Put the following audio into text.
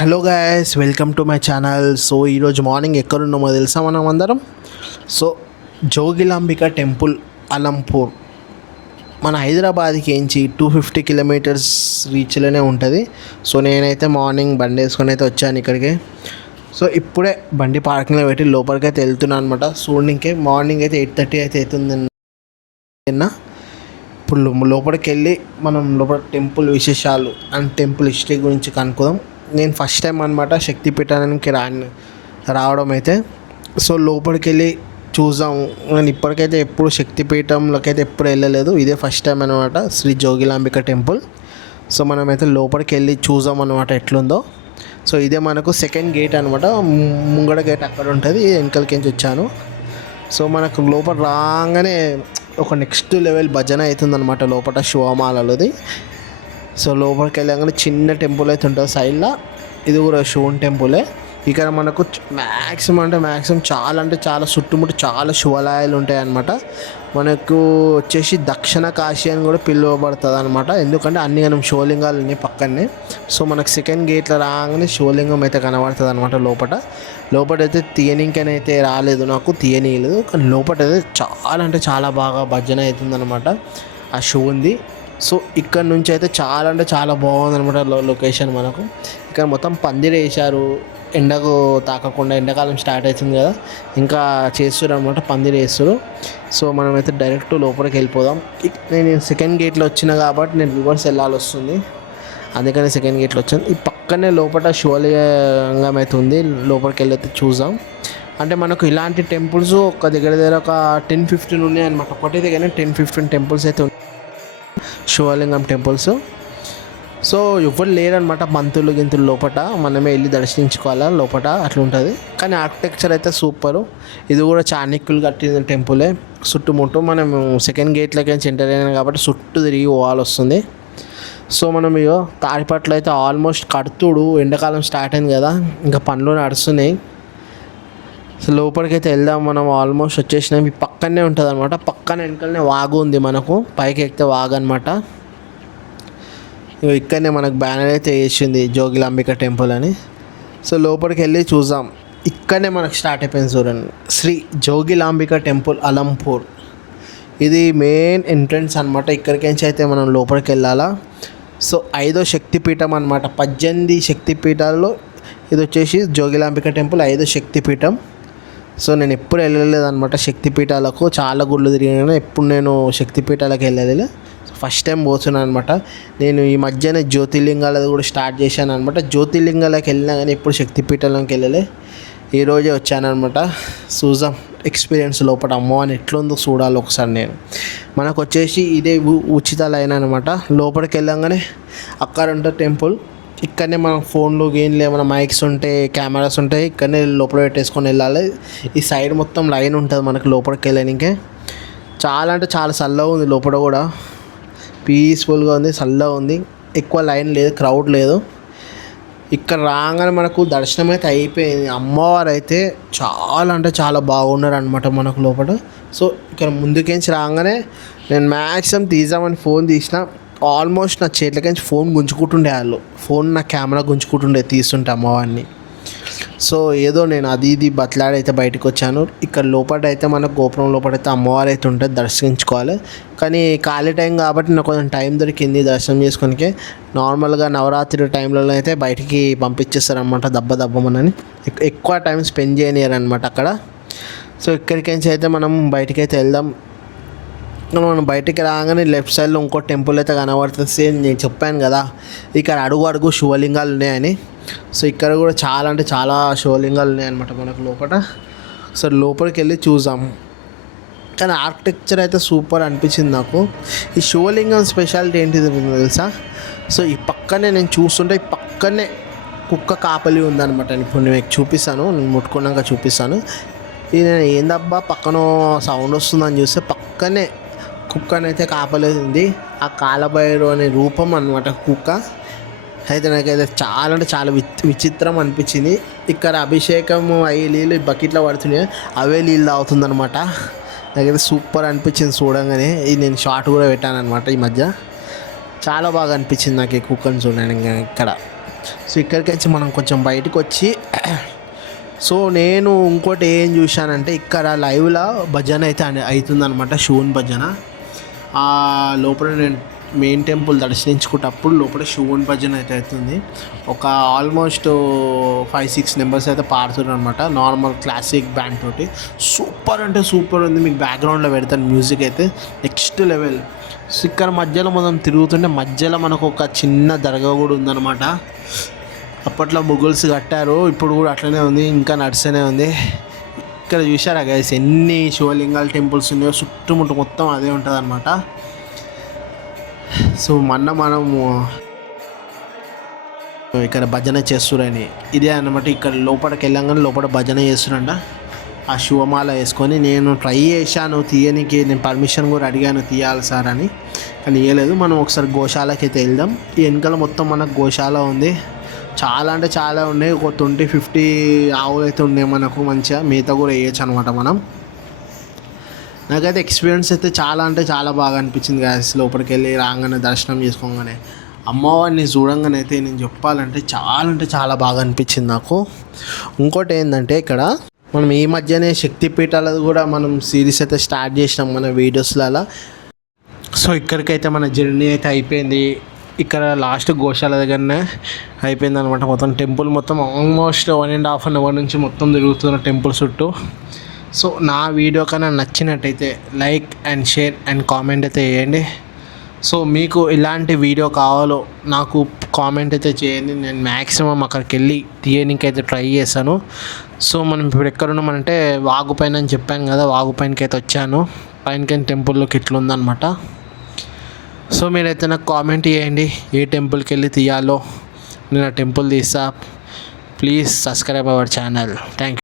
Hello guys, welcome to my channel. So ఈరోజు morning ఎక్కడున్నామో తెలుసా మనం అందరం? సో జోగిలాంబిక టెంపుల్, అలంపూర్, మన హైదరాబాద్కి ఏంచి 250 కిలోమీటర్స్ రీచ్లోనే ఉంటుంది. సో నేనైతే మార్నింగ్ బండి వేసుకొని అయితే వచ్చాను ఇక్కడికి. సో ఇప్పుడే బండి పార్కింగ్లో పెట్టి లోపలికి అయితే వెళ్తున్నాను అనమాట. చూడడానికి మార్నింగ్ అయితే 8:30 అయితే అవుతుంది. ఇప్పుడు లోపలికి వెళ్ళి మనం లోపల టెంపుల్ విశేషాలు అండ్ టెంపుల్ హిస్టరీ గురించి కనుక్కుందాం. నేను ఫస్ట్ టైం అనమాట శక్తిపీఠానికి రావడం అయితే. సో లోపలికి వెళ్ళి చూద్దాం. నేను ఇప్పటికైతే ఎప్పుడు శక్తిపీఠంలోకి అయితే ఎప్పుడు వెళ్ళలేదు, ఇదే ఫస్ట్ టైం అనమాట, శ్రీ జోగిలాంబిక టెంపుల్. సో మనమైతే లోపలికి వెళ్ళి చూద్దాం అనమాట ఎట్లుందో. సో ఇదే మనకు సెకండ్ గేట్ అనమాట, ముంగడ గేట్ అక్కడ ఉంటుంది, వెనకలకించి వచ్చాను. సో మనకు లోపల రాగానే ఒక నెక్స్ట్ లెవెల్ భజన అవుతుందన్నమాట లోపల శివమాలలోది. సో లోపలికి వెళ్ళగానే చిన్న టెంపుల్ అయితే ఉంటుంది సైడ్లో, ఇది కూడా శివుని టెంపులే. ఇక్కడ మనకు మ్యాక్సిమం చాలా చుట్టుముట్టు చాలా శివాలయాలు ఉంటాయి అన్నమాట. మనకు వచ్చేసి దక్షిణ కాశీ అని కూడా పిలువబడుతుంది అనమాట, ఎందుకంటే అన్ని మనం శివలింగాలు ఉన్నాయి పక్కనే. సో మనకు సెకండ్ గేట్లో రాగానే శివలింగం అయితే కనబడుతుంది అనమాట. లోపల అయితే తీయనికనైతే రాలేదు, నాకు తీయనీయలేదు, కానీ లోపల అయితే చాలా బాగా భజన అవుతుందన్నమాట ఆ శివుంది. సో ఇక్కడ నుంచి అయితే చాలా బాగుంది అనమాట లొకేషన్. మనకు ఇక్కడ మొత్తం పందిరి వేశారు, ఎండకు తాకకుండా, ఎండాకాలం స్టార్ట్ అవుతుంది కదా, ఇంకా చేస్తారు అనమాట, పందిరి వేస్తారు. సో మనమైతే డైరెక్ట్ లోపలికి వెళ్ళిపోదాం. నేను సెకండ్ గేట్లో వచ్చిన కాబట్టి నేను రివర్స్ వెళ్ళాల్సి వస్తుంది, అందుకని సెకండ్ గేట్లో వచ్చాను. ఈ పక్కనే లోపల శివలింగం అయితే ఉంది, లోపలికి వెళ్ళి అయితే చూద్దాం. అంటే మనకు ఇలాంటి టెంపుల్స్ ఒక దగ్గర ఒక 10-15 ఉన్నాయి అనమాట, ఒకటే దగ్గర 10-15 టెంపుల్స్ అయితే ఉన్నాయి, శివలింగం టెంపుల్స్. సో ఎవరు లేరనమాట, బంతులు గింతులు లోపల, మనమే వెళ్ళి దర్శించుకోవాలా లోపల, అట్లా ఉంటుంది. కానీ ఆర్కిటెక్చర్ అయితే సూపరు. ఇది కూడా చాణక్యులు కట్టిన టెంపులే. చుట్టుముట్టు మనం సెకండ్ గేట్లోకి ఎంటర్ అయినాం కాబట్టి చుట్టూ తిరిగి పోవాల్సి వస్తుంది. సో మనం ఇగో తాడిపట్లో అయితే ఆల్మోస్ట్ కడుతుడు, ఎండాకాలం స్టార్ట్ అయింది కదా, ఇంకా పనులు నడుస్తున్నాయి. సో లోపలికి అయితే వెళ్దాం, మనం ఆల్మోస్ట్ వచ్చేసినాం. ఈ పక్కనే ఉంటుంది అనమాట, పక్కన వెనకనే వాగు ఉంది, మనకు పైకి ఎక్కితే వాగు అనమాట. ఇక్కడనే మనకు బ్యానర్ అయితే వేసింది జోగిలాంబిక టెంపుల్ అని. సో లోపలికి వెళ్ళి చూద్దాం. ఇక్కడనే మనకు స్టార్ట్ అయిపోయింది చూడండి, శ్రీ జోగిలాంబిక టెంపుల్, అలంపూర్. ఇది మెయిన్ ఎంట్రన్స్ అనమాట, ఇక్కడికి నుంచి అయితే మనం లోపలికి వెళ్ళాలా. సో 5వ శక్తిపీఠం అనమాట, 18 శక్తిపీఠాల్లో ఇది వచ్చేసి జోగిలాంబిక టెంపుల్ 5వ శక్తిపీఠం. సో నేను ఎప్పుడు వెళ్ళలేదు అనమాట శక్తిపీఠాలకు, చాలా గుళ్ళు తిరిగినా, ఎప్పుడు నేను శక్తిపీఠాలకు వెళ్ళలేదు, ఫస్ట్ టైం పోతున్నాను అనమాట. నేను ఈ మధ్యనే జ్యోతిర్లింగాలది కూడా స్టార్ట్ చేశాను అనమాట. జ్యోతిర్లింగాలకు వెళ్ళినా కానీ ఎప్పుడు శక్తిపీఠాలకు వెళ్ళలే, ఈరోజే వచ్చానమాట. చూద్దాం ఎక్స్పీరియన్స్ లోపల అమ్మవారిని ఎట్లుందో చూడాలి ఒకసారి. నేను మనకు వచ్చేసి ఇదే ఉచిత లైన్ అనమాట. లోపలికి వెళ్ళంగానే అక్కడ ఉంటుంది టెంపుల్. ఇక్కడనే మనం ఫోన్లు గేమ్లు ఏమైనా మైక్స్ ఉంటాయి, కెమెరాస్ ఉంటాయి, ఇక్కడనే లోపల పెట్టేసుకొని వెళ్ళాలి. ఈ సైడ్ మొత్తం లైన్ ఉంటుంది మనకు లోపలికి వెళ్ళడానికే. చాలా చల్లగా ఉంది లోపల కూడా, పీస్ఫుల్గా ఉంది, చల్లగా ఉంది, ఎక్కువ లైన్ లేదు, క్రౌడ్ లేదు. ఇక్కడ రాగానే మనకు దర్శనం అయితే అయిపోయింది. అమ్మవారు అయితే చాలా బాగున్నారు అనమాట మనకు లోపల. సో ఇక్కడ ముందుకేంచి రాగానే నేను మ్యాక్సిమం తీద్దామని ఫోన్ తీసిన, ఆల్మోస్ట్ నా చేతిలోకించి ఫోన్ గుంజుకుంటుండే, నా కెమెరా గుంజుకుంటుండే తీస్తుంటే అమ్మవారిని. సో ఏదో నేను అది ఇది బతలాడైతే బయటకు వచ్చాను. ఇక్కడ లోపల అయితే మనకు గోపురం లోపల అయితే అమ్మవారు అయితే ఉంటుంది, దర్శించుకోవాలి. కానీ ఖాళీ టైం కాబట్టి నాకు కొంచెం టైం దొరికింది దర్శనం చేసుకోనికి. నార్మల్గా నవరాత్రి టైంలో అయితే బయటికి పంపించేస్తారనమాట దబ్బమని, ఎక్కువ టైం స్పెండ్ చేయనియరనమాట అక్కడ. సో ఇక్కడికి అయితే మనం బయటికి అయితే వెళ్దాం. మనం బయటికి రాగానే లెఫ్ట్ సైడ్లో ఇంకో టెంపుల్ అయితే కనబడుతుంది. సేమ్ నేను చెప్పాను కదా ఇక్కడ అడుగు శివలింగాలు ఉన్నాయని. సో ఇక్కడ కూడా చాలా శివలింగాలు ఉన్నాయన్నమాట మనకు లోపల. సో లోపలికి వెళ్ళి చూసాం. కానీ ఆర్కిటెక్చర్ అయితే సూపర్ అనిపించింది నాకు. ఈ శివలింగం స్పెషాలిటీ ఏంటిది తెలుసా? సో ఈ పక్కనే నేను చూస్తుంటే, ఈ పక్కనే కుక్క కాపలి ఉందన్నమాట. ఇప్పుడు నేను చూపిస్తాను, నేను ముట్టుకున్నాక చూపిస్తాను. ఇది నేను ఏందబ్బా పక్కన సౌండ్ వస్తుందని చూస్తే పక్కనే కుక్కనైతే కాపలేదు. ఆ కాలభైరు అనే రూపం అనమాట కుక్క. అయితే నాకైతే చాలా విచిత్రం అనిపించింది. ఇక్కడ అభిషేకం అయ్యే నీళ్ళు బకెట్లో పడుతున్నాయి, అవే నీళ్ళు తాగుతుందనమాట. నాకైతే సూపర్ అనిపించింది చూడంగానే. ఇది నేను షార్ట్ కూడా పెట్టాను అనమాట ఈ మధ్య. చాలా బాగా అనిపించింది నాకు ఈ కుక్కని చూడండి ఇక్కడ. సో ఇక్కడికి వచ్చి మనం కొంచెం బయటకు వచ్చి సో నేను ఇంకోటి ఏం చూశానంటే ఇక్కడ లైవ్లో భజన అయితే అవుతుందన్నమాట, శివుని భజన. లోపల నేను మెయిన్ టెంపుల్ దర్శించుకున్నప్పుడు లోపల శివుని భజన అయితే అవుతుంది. ఒక ఆల్మోస్ట్ 5-6 మెంబర్స్ అయితే పాడుతున్నారు అనమాట, నార్మల్ క్లాసిక్ బ్యాండ్ తోటి. సూపర్ అంటే సూపర్ ఉంది. మీకు బ్యాక్గ్రౌండ్లో పెడతాను మ్యూజిక్ అయితే నెక్స్ట్ లెవెల్. సో ఇక్కడ మధ్యలో మనం తిరుగుతుంటే మధ్యలో మనకు ఒక చిన్న దర్గా కూడా ఉందన్నమాట. అప్పట్లో ముగుల్స్ కట్టారు, ఇప్పుడు కూడా అట్లనే ఉంది, ఇంకా నడిస్తూనే ఉంది. ఇక్కడ చూసారా గైస్ ఎన్ని శివలింగాల టెంపుల్స్ ఉన్నాయో, చుట్టుముట్టు మొత్తం అదే ఉంటుంది అనమాట. సో మనము ఇక్కడ భజన చేస్తురని ఇదే అనమాట. ఇక్కడ లోపలికి వెళ్ళంగానే లోపల భజన చేస్తురంట. ఆ శివమాల వేసుకొని నేను ట్రై చేశాను తీయనికి, నేను పర్మిషన్ కూడా అడిగాను తీయాలి సార్ అని, కానీ ఇవ్వలేదు. మనం ఒకసారి గోశాలకి అయితే వెళ్దాం. ఈ వెనకాల మొత్తం మనకు గోశాల ఉంది. చాలా అంటే చాలా ఉన్నాయి, ఒక 20-50 ఆవులు అయితే ఉన్నాయి మనకు. మంచిగా మేత కూడా వేయచ్చు అనమాట మనం. నాకైతే ఎక్స్పీరియన్స్ అయితే చాలా అంటే చాలా బాగా అనిపించింది గాయస్. లోపలికి వెళ్ళి రాగానే దర్శనం చేసుకోగానే అమ్మవారిని చూడంగానే అయితే నేను చెప్పాలంటే చాలా అంటే చాలా బాగా అనిపించింది నాకు. ఇంకోటి ఏంటంటే ఇక్కడ మనం ఈ మధ్యనే శక్తిపీఠాలది కూడా మనం సిరీస్ అయితే స్టార్ట్ చేసినాం మన వీడియోస్లలో. సో ఇక్కడికైతే మన జర్నీ అయితే అయిపోయింది. ఇక్కడ లాస్ట్ గోశాల దగ్గరనే అయిపోయింది అనమాట. మొత్తం టెంపుల్ మొత్తం ఆల్మోస్ట్ 1.5 hour నుంచి మొత్తం తిరుగుతున్న టెంపుల్ చుట్టూ. సో నా వీడియో కన్నా నచ్చినట్టయితే like and share and comment అయితే చేయండి. సో మీకు ఇలాంటి వీడియో కావాలో నాకు కామెంట్ అయితే చేయండి. నేను మ్యాక్సిమం అక్కడికి వెళ్ళి తీయడానికి అయితే ట్రై చేశాను. సో మనం ఇప్పుడు ఎక్కడున్నామంటే వాగు పైన అని చెప్పాను కదా, వాగు పైనకి అయితే వచ్చాను. పైనకైనా టెంపుల్లోకి ఇట్లా ఉందన్నమాట. సో మీరైతే నాకు కామెంట్ చేయండి ఏ టెంపుల్కి వెళ్ళి తీయాలో, నేను ఆ టెంపుల్ తీస్తా. Please subscribe our channel. Thank you.